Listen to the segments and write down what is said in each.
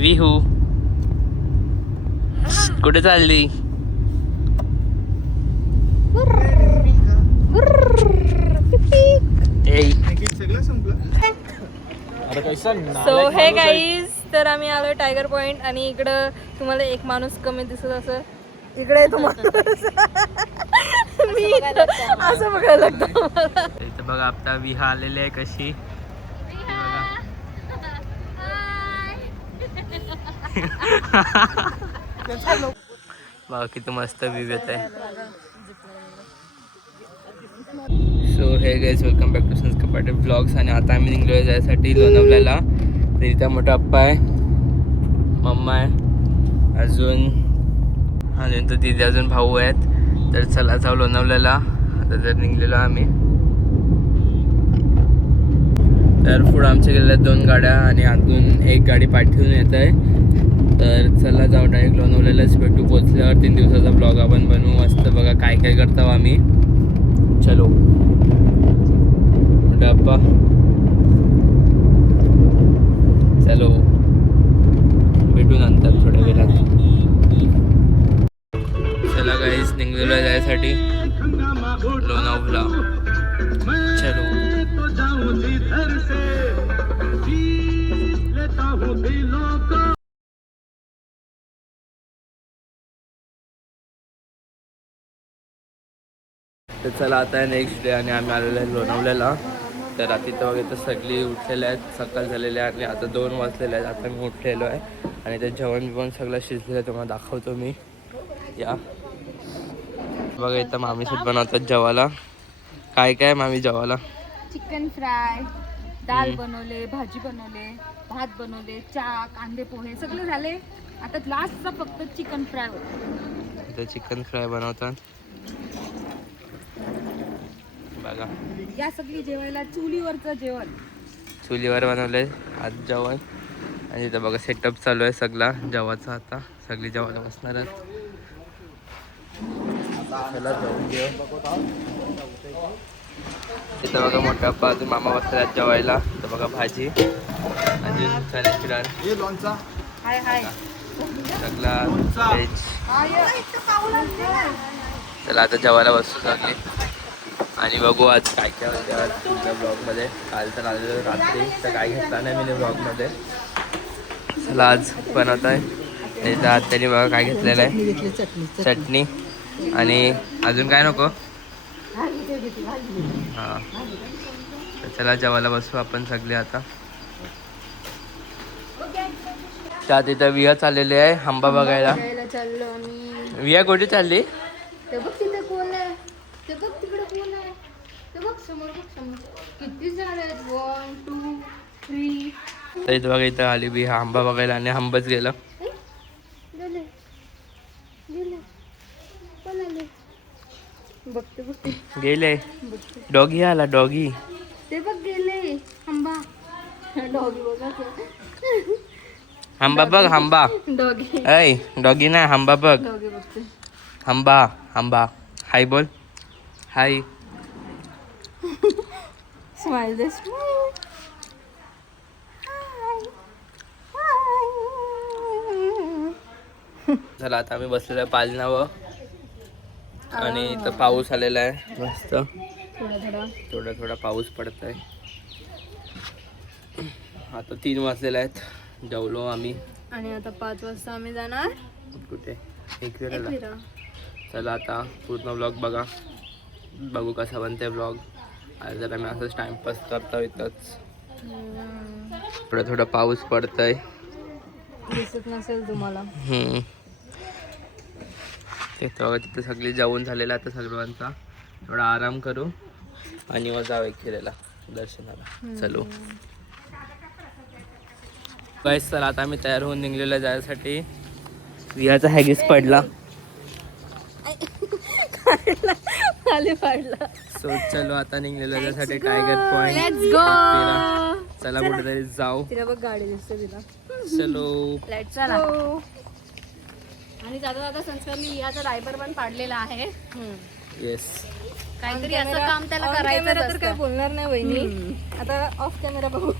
विहू कुठे चालली? सो हे गाईज, तर आम्ही आलोय टायगर पॉइंट आणि इकडं तुम्हाला एक माणूस कमी दिसत असं. इकडे तो माणूस मी असं बघायला लागतं मला. इथं बघा आता विहा आलेली आहे कशी. बघा किती मस्त व्ह्यू येत आहे. सो हे गाईज, वेलकम बॅक टू संस्कार पाटील ब्लॉग्स. आणि आता आम्ही निघलो जायसाठी लोणावळ्याला. तर इथं मोठा अप्पा आहे, मम्मा आहे, अजून तर तिथे अजून भाऊ आहेत. तर चला जाऊ लोणावळ्याला. आता तर निघलेलो आम्ही. तर पुढं आमच्या गेल्या 2 गाड्या आणि अजून एक गाडी पाठवून येत आहे. तर चला जाऊ डायरेक्ट लोणावळ्यालाच भेटू. पोचल्यावर 3 दिवसाचा ब्लॉग आपण बनवू मस्त. बघा काय काय करतो आम्ही. चलो डब्बा, चलो भेटू नंतर थोड्या वेळात. चला गाईस, निघलेलो जायसाठी लोणावळा. चलो तर चला आता नेक्स्ट डे आणि आम्ही आलेलो आहे लोणावळ्याला. तर आता इथं वगैरे तर सगळी उठलेले आहेत, सकाळ झालेले आहे आणि आता 2 वाजलेले आहेत. आता मी उठलेलो आहे आणि ते जेवण बिवण सगळं शिजलेलं आहे, तुम्हाला दाखवतो मी. या बघा इथं मामी सुद्धा बनवतात जेवायला. काय काय मामी जेवायला? चिकन फ्राय, दाल बनवले, भाजी बनवले, भात बनवले, चहा, कांदे पोहे सगळे झाले. आता लास्टचा फक्त चिकन फ्राय होतो. इथं चिकन फ्राय बनवतात बघा. या सगळी जेवायला चुलीवरचं जेवण. चुलीवर बनवलंय आज जेवण. आणि इथं बघा सेटअप चालू आहे सगळा जेवायचा. आता सगळी जेवायला बसणार आहेत. चला जाऊन घेऊ. तिथं बघा मोठा अप्पा अजून मामा बसतात जेवायला. तर बघा भाजी, अजून चण्याची डाळ, सगळा व्हेज. चला आता जेवायला बसतो सगळी आणि बघू आज काय काय होते आज तुमच्या ब्लॉगमध्ये. काल तर आलेलं रात्री, तर काय घेतला नाही मी ब्लॉगमध्ये. चला आज बनवत आहे. इथं आत्याने बघा काय घेतलेलं आहे, चटणी आणि अजून काय नको. हां तर चला जेवायला बसू आपण सगळे आता. त्यात इथं विया चाललेली आहे आंबा बघायला. चाललो आम्ही. विया कुठे चालली? ते बघ तिथे कोण आहे, ते बघ तिकडे कोण आहे, ते बघ समोर, बघ समोर किती झाड आहेत. 1 2 3. तर इथं बघा इथं आली बी हा आंबा बघायला आणि आंबाच गेलं. बघते बघते गेले. डॉगी आला, डॉगी. ते बघ गेले आंबा. डॉगी बघा, आंबा बघ, आंबा. डॉगी, ऐ डॉगी नाही, आंबा बघ. डॉगी बघते. आंबा, आंबा. हाय बोल, हाय. स्माइल दे, स्माइल. चला आता आम्ही बसलेलो आहे पालनावर आणि इथं पाऊस आलेला आहे मस्त. थोडा थोडा पाऊस पडत आहे. आता 3 वाजलेले आहेत. जेवलो आम्ही आणि आता 5 वाजता आम्ही जाणार कुठे, एकविराला. चला आता पूर्ण ब्लॉग बघा, बघू कसा बनते ब्लॉग. आज जरा मी असंच टाइमपास करतो इथंच. थोडा पाऊस पडतंय, दिसत नसेल तुम्हाला. ते बघा तिथं सगळी जेवण झालेलं आता सगळ्यांचा. थोडा आराम करू आणि मग जाऊ एकविराला दर्शनाला. चलो गाईस, तर आता आम्ही तयार होऊन निघलेलो जायसाठी. विहाचा हॅगीस पडला, खाली पडला. सो चलो आता निघलेलो जायसाठी टायगर पॉइंट. Let's go. चला कुठेतरी जाऊ. तिला बघ गाडी दिसते तिला. चलो लेट्स चला. आणि जाता जाता संस्कारनी याचा डायपर पण पाडलेला आहे. येस, काहीतरी असं काम त्याला करायचं तर काय बोलणार नाही वहिनी. आता ऑफ कॅमेरा बघू.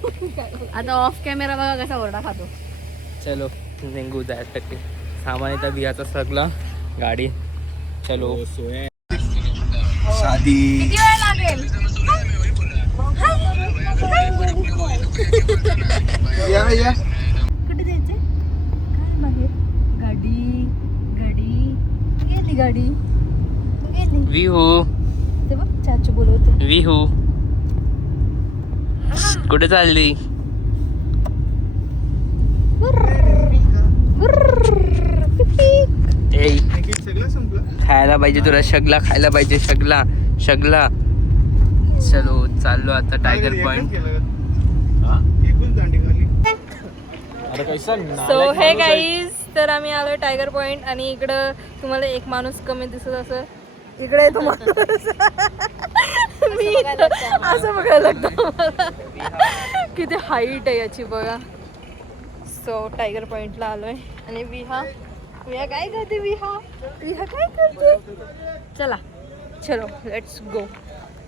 आता ऑफ कॅमेरा बघा कसा ओरडा खातो. चलो निघू जायसाठी. सामान इथं बियाचा सगळा गाडी. चलो शादी किती वेळ लागेल? या या कुठे जायचंय? काय बाहेर? गाडी गाडी गेली गाडी गेली. विहू ते बघ चाचू बोलवते. विहू कुठे चालली? ए सगळं संपलं. खायला पाहिजे तुला. शगला खायला पाहिजे. शगला शगला. चलो चाललो आता टायगर पॉइंट. सो हे गाईज, तर आम्ही आलो टायगर पॉइंट आणि इकडं तुम्हाला एक माणूस कमी दिसत असं. इकडे तो माणूस मी इथं असं बघायला लागतं मला. किती हाईट आहे याची बघा. सो टायगर पॉइंटला आलोय आणि विहा काय करते? विहा काय करते? चला चलो लेट्स गो.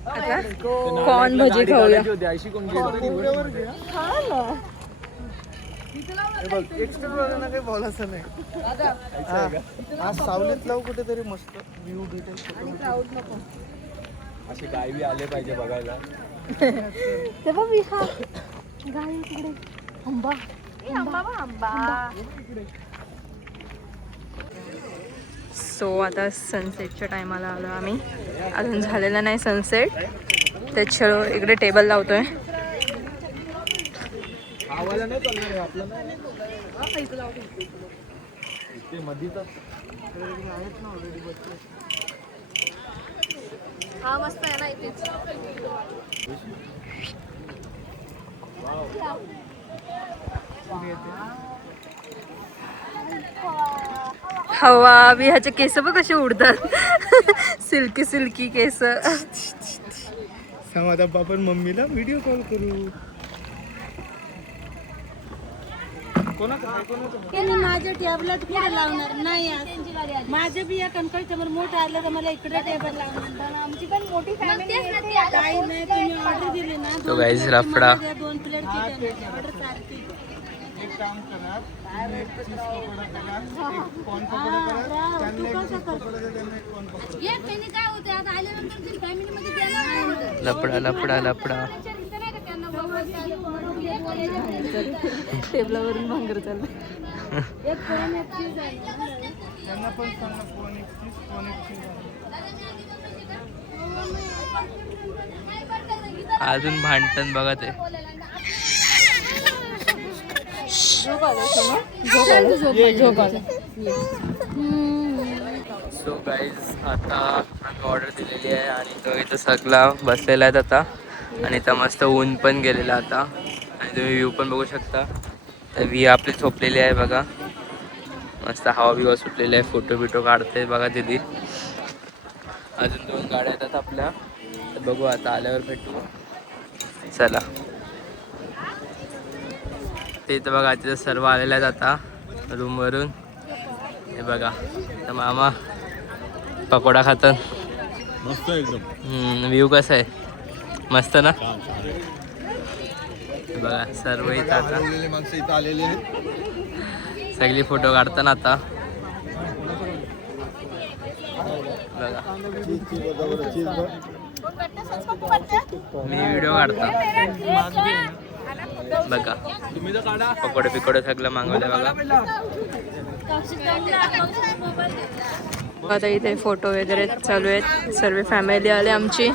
आता कॉर्न भजी खाऊया. हा ना. काही बोलायचं नाही. आज सावलीत लावू कुठेतरी मस्त व्ह्यू भेटेल. असे गाय बी आले पाहिजे बघायला. तेव्हा विहा गाय तिकडे. आंबा आंबा. सो आता सनसेटच्या टायमाला आलो आम्ही. अजून झालेला नाही सनसेट. त्याच्या इकडे टेबल लावतोय. हा मस्त आहे ना इथेच. हवा विहाचे केस बघ कसे उडतात. सिल्की सिल्की केस. सांग आता आपण मम्मीला व्हिडिओ कॉल करू. माझ्या टेबलात कुठे लावणार नाही. माझं बी या कणकळीसमोर मोठं आलं तर मला इकडे टेबल लावणार. आमची पण मोठी फॅमिली आहे. काही नाही, तुम्ही ऑर्डर दिली ना तो गाईज रफडा. 2 प्लेट चिकन ऑर्डर सारखी. एक काम करा, तुम्ही एक चीज पकोडा करा, एक कॉर्न पकोडा करा, त्यांना एक चीज पकोडा द्या, त्यांना एक कॉर्न पकोडा. एक पेनी काय होते आता आल्यानंतर फॅमिली मध्ये देणार. लपडा लपडा लपडा. टेबलावरून भांगर चाललं. एक कॉर्न एक चीज आहे. त्यांना पण सांगा कॉर्न एक चीज, कॉर्न एक चीज. अजून भांडण बघा ते. सो गाईज आता आम्ही ऑर्डर दिलेली आहे आणि तो इथं सगळा बसलेला आहे आता. आणि इथं मस्त ऊन पण गेलेला आता. आणि तुम्ही व्ह्यू पण बघू शकता. तर व्ही आपली झोपलेली आहे बघा. मस्त हवा बिवा सुटलेली आहे. फोटो बिटो काढते बघा दिदी. अजून 2 गाड्या येतात आपल्या. तर बघू आता आल्यावर भेटू. चला. ते इथं बघा तिथं सर्व आलेले आहेत आता रूमवरून. हे बघा तर मामा पकोडा खातात. मस्त एकदम. व्ह्यू कसा आहे? मस्त ना. बघा सर्व इथं आता माणसं इथं आलेली आहेत. सगळी फोटो काढताना आता बघा. मी व्हिडिओ काढतो बघा. तुम्ही तर काढा. पकोडे पिकोडे सगळं मागवले बघा. आता इथे फोटो वगैरे चालू आहेत. सर्व फॅमिली आले आमची.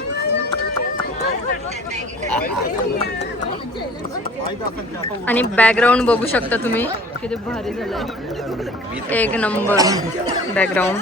आणि बॅकग्राऊंड बघू शकता तुम्ही किती भारी झालंय. एक नंबर बॅकग्राऊंड.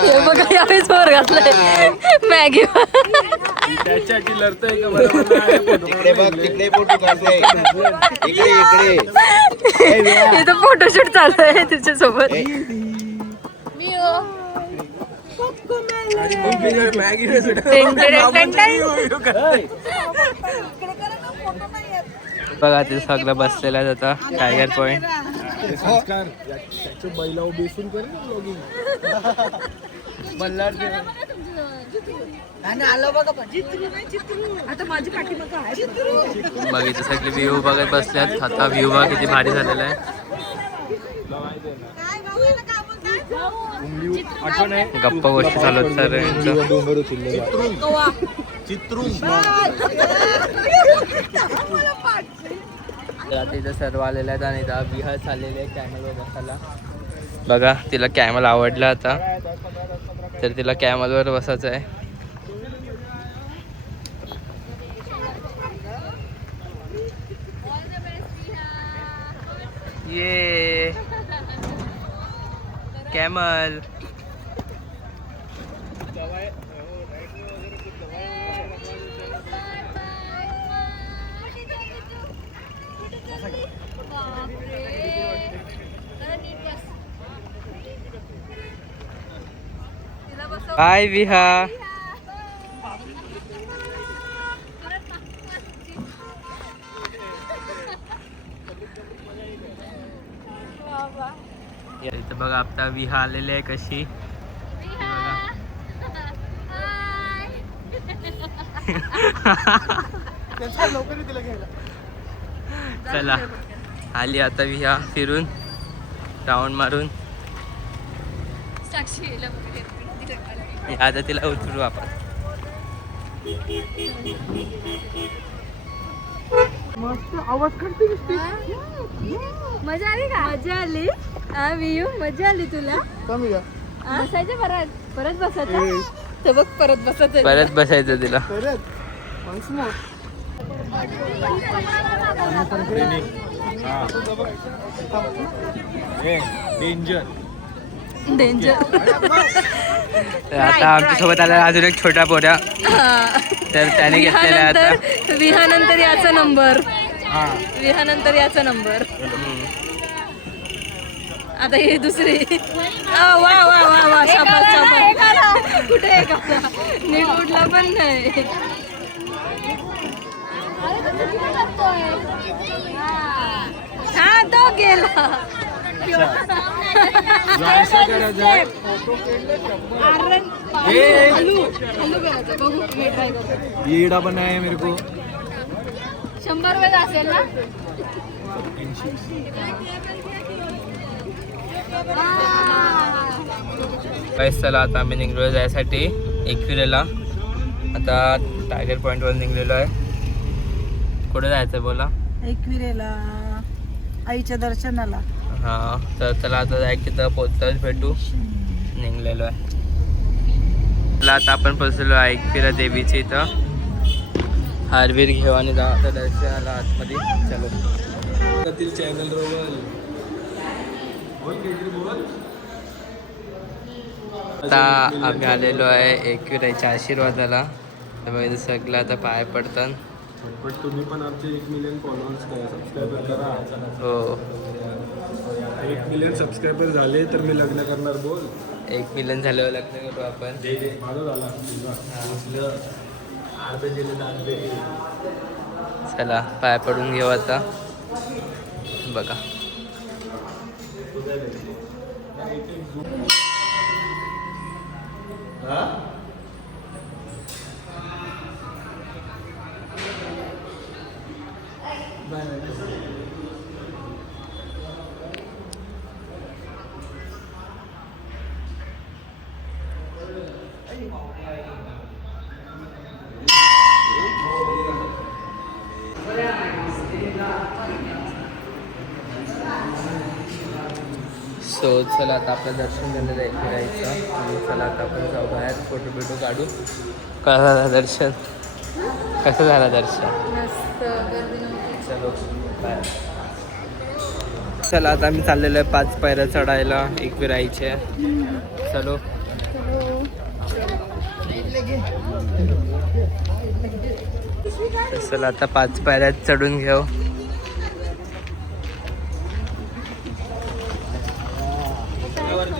हे बघा यावेळेस वर घातलंय मॅगी. इथं फोटोशूट चालू आहे तिच्यासोबत. बघा ते सगळं बसलेलं आहे आता टायगर पॉइंट. बैलावर बेसून करेल ब्लॉगिंग. बघ इथे सगळे व्ह्यू बघत बसल्यात. आता व्ह्यू बघा किती भारी झालेला आहे. आठवण आहे गप्पा गोष्टी चालू आहेत सर यांचं. आता इथं सर्व आलेले आहेत आणि इथं विहार चाललेले आहे कॅमलवर बसायला. बघा तिला कॅमल आवडला आता तर तिला कॅमलवर बसायचं आहे. ये कॅमल. हाय विहा. इथं बघा आता विहा आलेली आहे कशी. चला आली आता विहा फिरून राऊंड मारून. आता तिला उतरू आपण. मस्त आवाज करते मजा आली का? मजा आली. वियू मजा आली तुला? कमी का बसायचं परत परत बसायचं. तर बघ परत बसायचं. परत बसायचं तिला. Danger danger. आता आमच्यासोबत आला अजून एक छोटा पोऱ्या तर त्याने घेतलेला आहे आता. विहानंतर याचा नंबर. विहानंतर याचा नंबर. आता ही दुसरी. वा वा वा वा शाबास शाबास. कुठे आहे का? नीट उठला पण नाही. हा तो गेला. येडा बनाया मेरे को. 100 रुपये असेल ना. चला आता आम्ही निघलो जायसाठी एकविरेला. आता टायगर पॉईंटवर निघलेलो आहे. कुठे जायचं बोला? एकविरेला आईच्या दर्शनाला. हां तर चला आता जायचं तिथं पोहोचताच भेटू. निघलेलो आहे. चला आता आपण पोहोचलो आहे एकविरा देवीची इथं. हारवीर घेऊ आणि जा आता दर्शनाला आतमध्ये. चलो चॅनल रोल. आता आम्ही आलेलो आहे एकविराच्या आशीर्वादाला. तर बघा सगळं आता पाय पडतात. पण तुम्ही पण आमचे 1 मिलियन फॉलोअर्स सबस्क्रायबर करा. हो 1 मिलियन सबस्क्रायबर झाले तर मी लग्न करणार. बोल 1 मिलियन झाल्यावर लग्न करू आपण. माझं झाला अर्धे गेले दांडे. चला पाय पडून घेऊ आता. बघा सो चला आता आपलं दर्शन झालेलं आहे फिरायचं. आणि चला आता आपण जाऊ बाहेर फोटो बिटो काढू. कसं झालं दर्शन? कसं झालं दर्शन? मस्त गर्दी नव्हती. चलो बाय. चला आता आम्ही चाललेलो आहे 5 पायऱ्या चढायला एकविराईचे. चलो चला आता 5 पायऱ्या चढून घेऊ.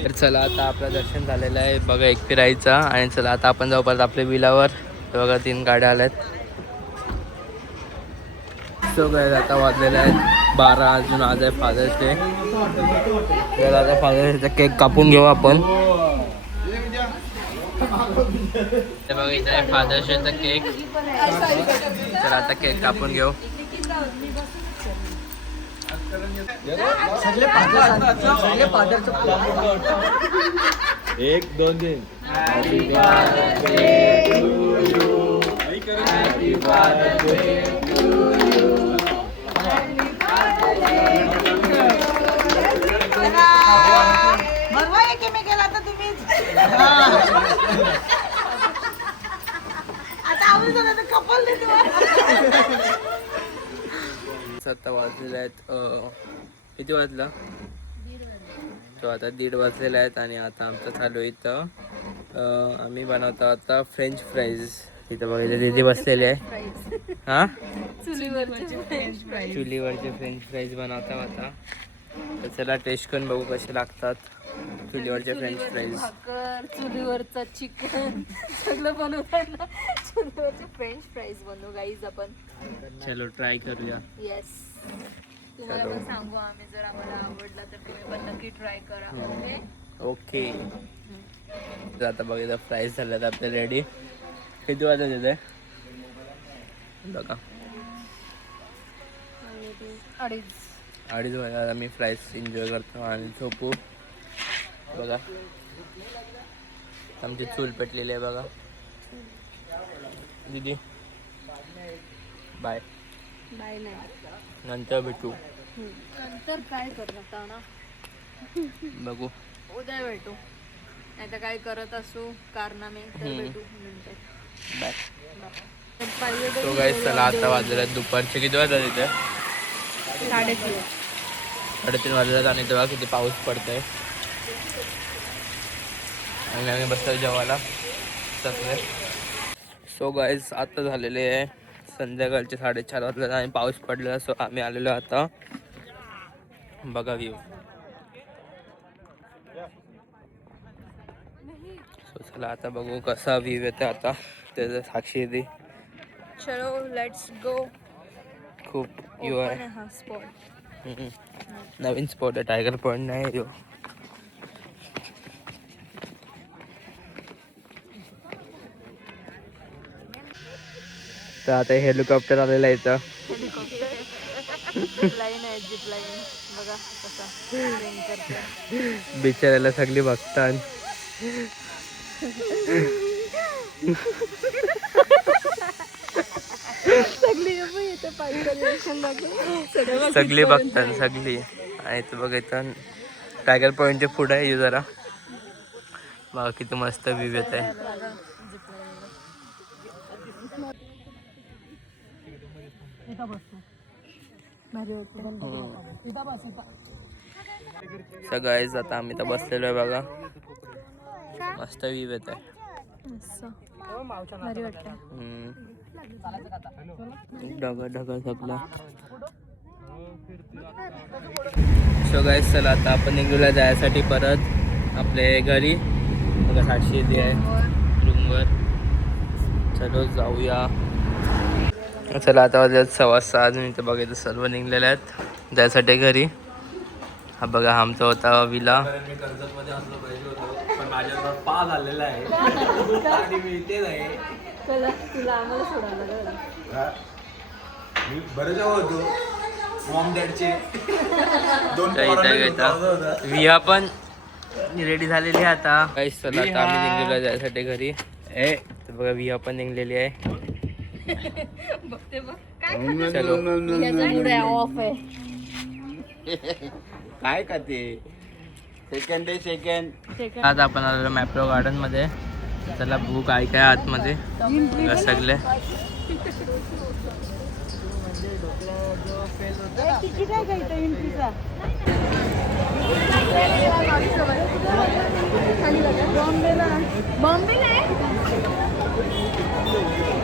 तर चला आता आपलं दर्शन झालेलं आहे बघा एक फिरायचा आणि चला आता आपण जाऊ परत आपल्या विलावर. बघा 3 गाड्या आल्यात. सो काय आता वाजलेलं आहे 12. अजून आज आहे फादर्स डे. तर आता फादर्स डेचा केक कापून घेऊ आपण. ते बघा इथे आहे फादर्स डेचा केक. तर आता केक कापून घेऊ. एक दोन दिन मी गेला तर तुम्हीच आता आवडून कपल आता वाजलेले आहेत किती वाजला? तो आता 1:30 वाजलेले आहेत आणि आता आमचं चालू इथं आम्ही बनवतो आता फ्रेंच फ्राईज. इथं बघा दीदी बसलेली आहे. हां चुलीवरचे फ्रेंच फ्राईज बनवता आता. तर चला टेस्ट करून बघू कसे लागतात चुलीवरचे फ्रेंच फ्राईज. भाकर, चुलीवरचा चिकन सगळं बनवताना चुलीवरचे फ्रेंच फ्राईज बनवू गाईज आपण. चलो ट्राय करूया. येस तुम्हाला पण सांगू आम्ही जर आम्हाला आवडला तर तुम्ही पण नक्की ट्राय करा. ओके तर आता बघा फ्राईज झाल्यात आपले रेडी. किती वाजता येते बघा? 2:30 वाजता. आम्ही फ्राईज एन्जॉय करतो आणि झोपू. बघा आमची चूल पेटलेली आहे बघा. दीदी बाय. बाय नाही नंतर भेटू. नंतर काय करणार ना बघू उद्या भेटू नाही तर काय करत असू कारनामे तर भेटू नंतर. बाय. पाहिजे तो काय चला आता वाजले दुपारचे किती वाजता तिथे? 3:30 वाजतात आणि तेव्हा किती पाऊस पडतोय आणि आम्ही बसतो जेवायला सगळे. सो गाईज आता झालेले आहे संध्याकाळचे 4:30 वाजले आणि पाऊस पडलेला. सो आम्ही आलेलो आता बघा व्ह्यू. सो चला आता बघू कसा व्ह्यू येतो आता त्याचं साक्षी येते. चलो लेट्स गो. खूप व्ह्यू आहे. हा स्पॉट नवीन स्पॉट आहे टायगर पॉईंट नाही यो. तर आता हेलिकॉप्टर आलेलं आहे इथं. लाईन आहे जीप लाईन बघा कसा बिचारायला सगळी बघतात. सगळी बघतात सगळी. आणि तू बघ इथं टायगर पॉईंटच्या पुढे आहे जरा बघा किती मस्त व्ह्यू येत आहे. सगळं आता आम्ही तर बसलेलो आहे बघा. मस्त व्ह्यू येत आहे. ढग ढग सगळं. सो गाईज चला आता आपण निघूया जायसाठी परत आपल्या घरी. बघा साक्षी येते आहे रूमवर. चलो जाऊया. चला आता वाजल्यात 6:15 अजून इथे बघायचं सर्व निघलेले आहेत जायसाठी घरी. हा बघा आमचा होता विला. मी कर्जतमध्ये असलो पाहिजे होतो पण माझ्यावर पा झालेला आहे आणि मी इथे नाही. तुला आम्हाला सोडायला मी बरं जेव्हा होतो मॉम डॅडचे 2 विहा पण रेडी झालेली आहे आता. काहीच चला आता आम्ही निघलेलो जायसाठी घरी. तर बघा विहा पण निघलेली आहे. चलो ऑफ आहे. काय का ते सेकंड आज आपण आलेलो मॅप्रो गार्डन मध्ये. चला बघू काय काय आतमध्ये सगळे. तिकीट आहे का इथं एंट्रीचा? बॉम्बेला आहे.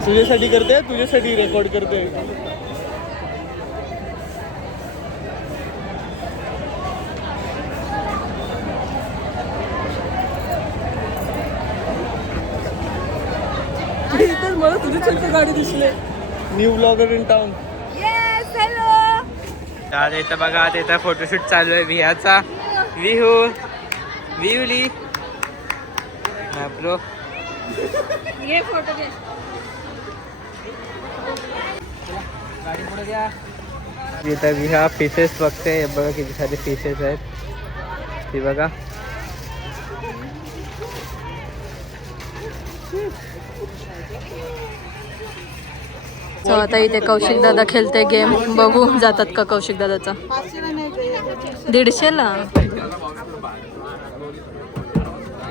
तुझ्यासाठी करते तुझ्यासाठी रेकॉर्ड करते. माणसांची गाडी दिसले. New blogger in town. Yes hello. आता इथं बघा, आता इथं फोटोशूट चालू आहे विहाचा. विहू विहुली ब्रो. ये फोटो घे. गाडी पुढे द्या. इथं विहा फिशेस बघते. बघा किती सारे फिशेस आहेत ती बघा. So, आता इथे कौशिक दादा खेळते गेम. बघू जातात का कौशिक दादाचा. 150ला.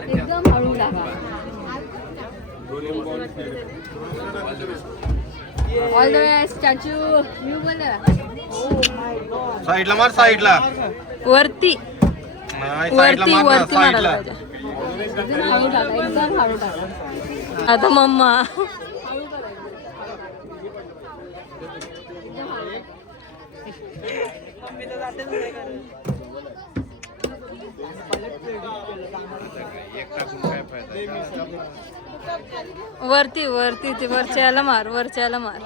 एकदम हळू लागा. All the way statue view बोला. साईडला मार, साईडला वरती नाही, वरती मार ना, वरती मारायला साईडला. पाहिजे. एकदम हळू टाका, एकदम हळू टाका. आता मम्मा वरती वरती ते वरच्याला मार, वरच्याला मार.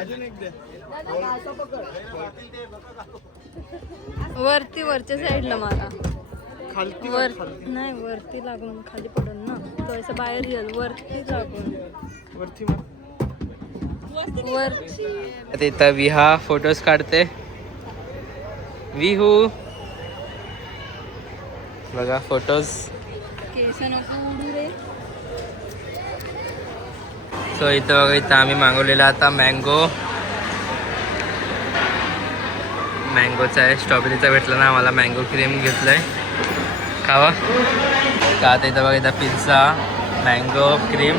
अजून एक दे. वरती वरच्या साईडला मारा. खालती वर नाही, वरती लागून खाली पडून ना तो असं बाहेर येईल. वरती लागून वरती मार. वरती. आता इथं विहा फोटोज काढते. विहू बघा फोटोज. केस नको उडू रे. सो इथं बघा, इथं आम्ही मागवलेला आता मँगोचा आहे. स्ट्रॉबेरीचा भेटला ना आम्हाला. मँगो क्रीम घेतलंय, खावा का. आता इथं बघा, इथं पिझ्झा मँगो क्रीम.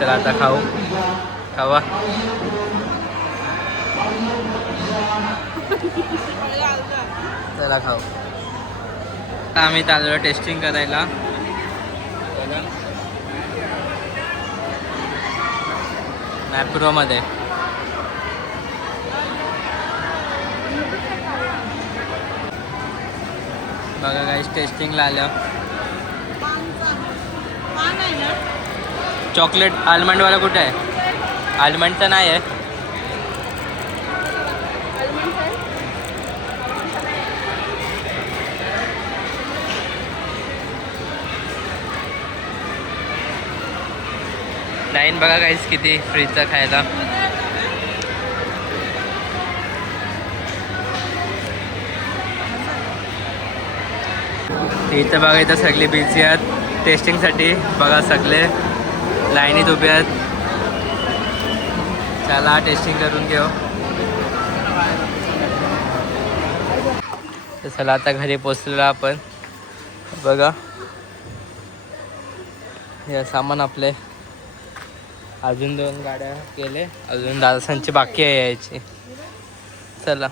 तर आता खाऊ, खावा. चला खाऊ. आता आम्ही चाललो टेस्टिंग करायला. मॅप्रोमध्ये बघा गाईस, टेस्टिंगला आलं. चॉकलेट आल्मंडवाला कुठे आहे? आल्मंडचं नाही आहे. लाईन बघा गाईस किती फ्रीजचा खायला. इथं बघा, इथं सगळे बिझी आहेत टेस्टिंगसाठी. बघा सगळे लाईनीत उभे आहेत. चला टेस्टिंग करून घेऊ. तर चला आता घरी पोचलेलो आपण. बघा हे सामान आपले. अजून 2 गाड्या केले, अजून दादासांची बाकी आहे यायची. चला.